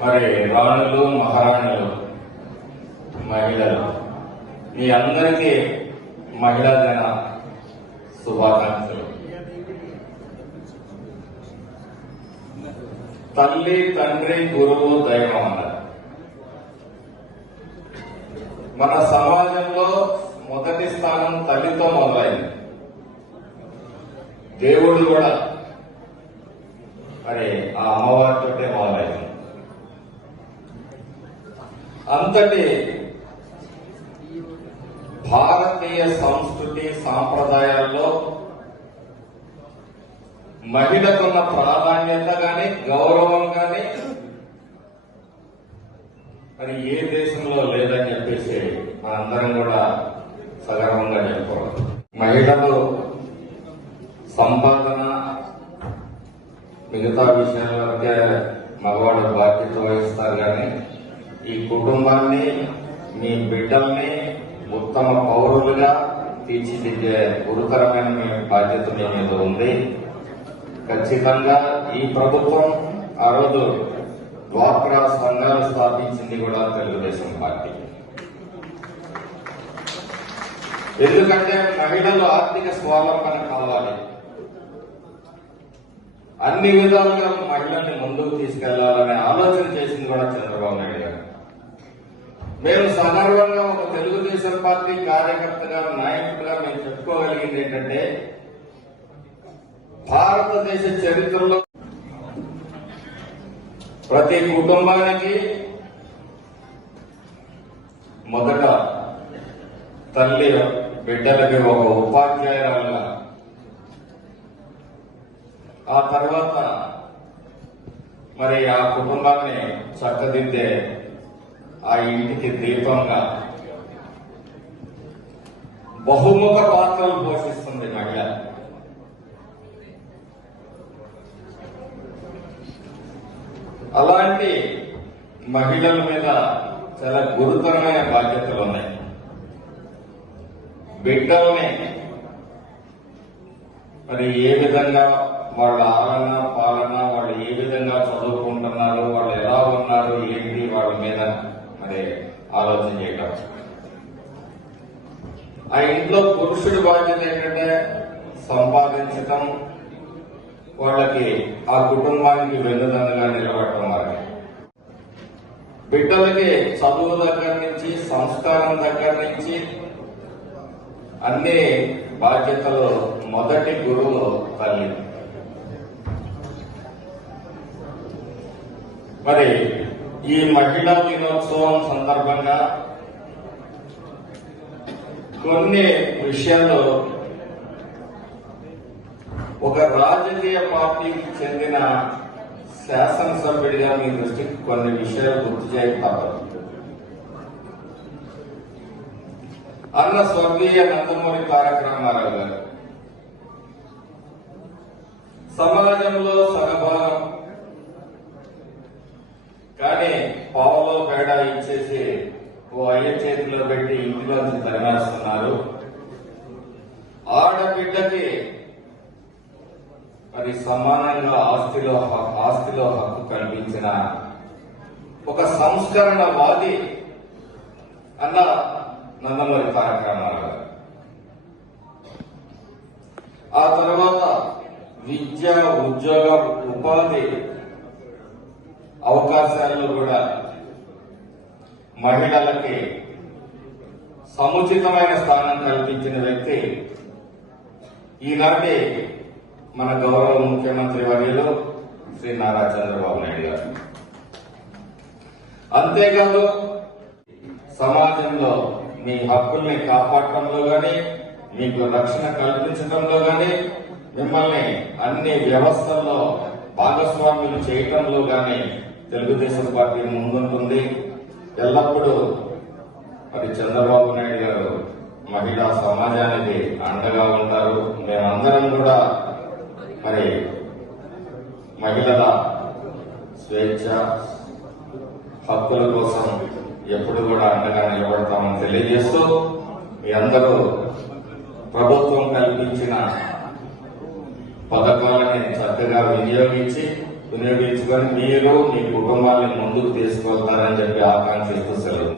మరి రాణులు మహారాణులు మహిళలు మీ అందరికీ మహిళా దిన శుభాకాంక్షలు. తల్లి తండ్రి గురువు దైవం అన్నారు. మన సమాజంలో మొదటి స్థానం తల్లితో మొదలైంది. దేవుడు కూడా. మరి ఆ అమ్మవారితోటే మొదలైంది. అంతటి భారతీయ సంస్కృతి సాంప్రదాయాల్లో మహిళకున్న ప్రాధాన్యత గాని గౌరవం గాని మరి ఏ దేశంలో లేదని చెప్పేసి మనందరం కూడా సగర్వంగా చెప్పుకోవాలి. మహిళలు సంపాదన మిగతా విషయాలకే మగవాడు బాధ్యత వహిస్తారు కానీ ఈ కుటుంబాన్ని మీ బిడ్డల్ని ఉత్తమ పౌరులుగా తీర్చిదిద్దే గురుతరమైన మీ బాధ్యత మీ మీద ఉంది. ఖచ్చితంగా ఈ ప్రభుత్వం ఆ రోజు డ్వాక్రా సంఘాలు స్థాపించింది కూడా తెలుగుదేశం పార్టీ. ఎందుకంటే మహిళలు ఆర్థిక స్వావలంబన కావాలి. అన్ని విధాలుగా మహిళల్ని ముందుకు తీసుకెళ్ళాలనే ఆలోచన చేసింది కూడా చంద్రబాబు నాయుడు మేము సందర్భంగా ఒక తెలుగుదేశం పార్టీ కార్యకర్తగా నాయకుడిగా మేము చెప్పుకోగలిగింది ఏంటంటే భారతదేశ చరిత్రలో ప్రతి కుటుంబానికి మొదట తల్లి బిడ్డలకి ఒక ఉపాధ్యాయురాలుగా ఆ తర్వాత మరి ఆ కుటుంబాన్ని చక్కదిద్దే ఆ ఇంటికి దీపంగా బహుముఖ పాత్రలు పోషిస్తుంది మహిళ. అలాంటి మహిళల మీద చాలా గురుతరమైన బాధ్యతలు ఉన్నాయి. బిడ్డల్ని మరి ఏ విధంగా వాళ్ళ ఆలన పాలన వాళ్ళు ఏ విధంగా చదువుకుంటున్నారు వాళ్ళు ఎలా ఉన్నారు ఏంటి వాళ్ళ మీద మరి ఆలోచన చేయటం ఆ ఇంట్లో పురుషుడి బాధ్యత ఏంటంటే సంపాదించటం వాళ్ళకి ఆ కుటుంబానికి వెన్నుదన్నుగా నిలబడటం వారికి. బిడ్డలకి చదువు దగ్గర నుంచి సంస్కారం దగ్గర నుంచి అన్ని బాధ్యతలు మొదటి గురువు తల్లి. మరి ఈ మహిళా దినోత్సవం సందర్భంగా కొన్ని విషయాలు ఒక రాజకీయ పార్టీకి చెందిన శాసనసభ్యుడిగా మీ దృష్టికి కొన్ని విషయాలు గుర్తు చేయక అన్న స్వర్గీయ నందమూరి తారక రామారావు గారు. సమాజంలో సగభాగం చేతిలో పెట్టి ఇంటిలోంచి తరిమేస్తున్నారు. ఆడబిడ్డకి మరి సమానంగా ఆస్తిలో ఆస్తిలో హక్కు కల్పించిన ఒక సంస్కరణవాది అన్న నందమూరి తారక రామారావు ఆ తర్వాత విద్య ఉద్యోగ ఉపాధి అవకాశాలను కూడా మహిళలకి సముచితమైన స్థానం కల్పించిన వ్యక్తి ఈనాటి మన గౌరవ ముఖ్యమంత్రి వర్యులు శ్రీ నారా చంద్రబాబు నాయుడు గారు. అంతేకాదు సమాజంలో మీ హక్కుల్ని కాపాడటంలో గాని మీకు రక్షణ కల్పించడంలో గాని మిమ్మల్ని అన్ని వ్యవస్థల్లో భాగస్వామ్యులు చేయటంలో గాని తెలుగుదేశం పార్టీ ముందుంటుంది. ఎల్లప్పుడూ మరి చంద్రబాబు నాయుడు గారు మహిళా సమాజానికి అండగా ఉంటారు. మేమందరం కూడా మరి మహిళల స్వేచ్ఛ హక్కుల కోసం ఎప్పుడు కూడా అండగా నిలబడతామని తెలియజేస్తూ మీ అందరూ ప్రభుత్వం కల్పించిన పథకాలని చక్కగా వినియోగించి వినియోగించుకొని మీరు మీ కుటుంబాన్ని ముందుకు తీసుకెళ్తారని చెప్పి ఆకాంక్షిస్తూ సెలవు.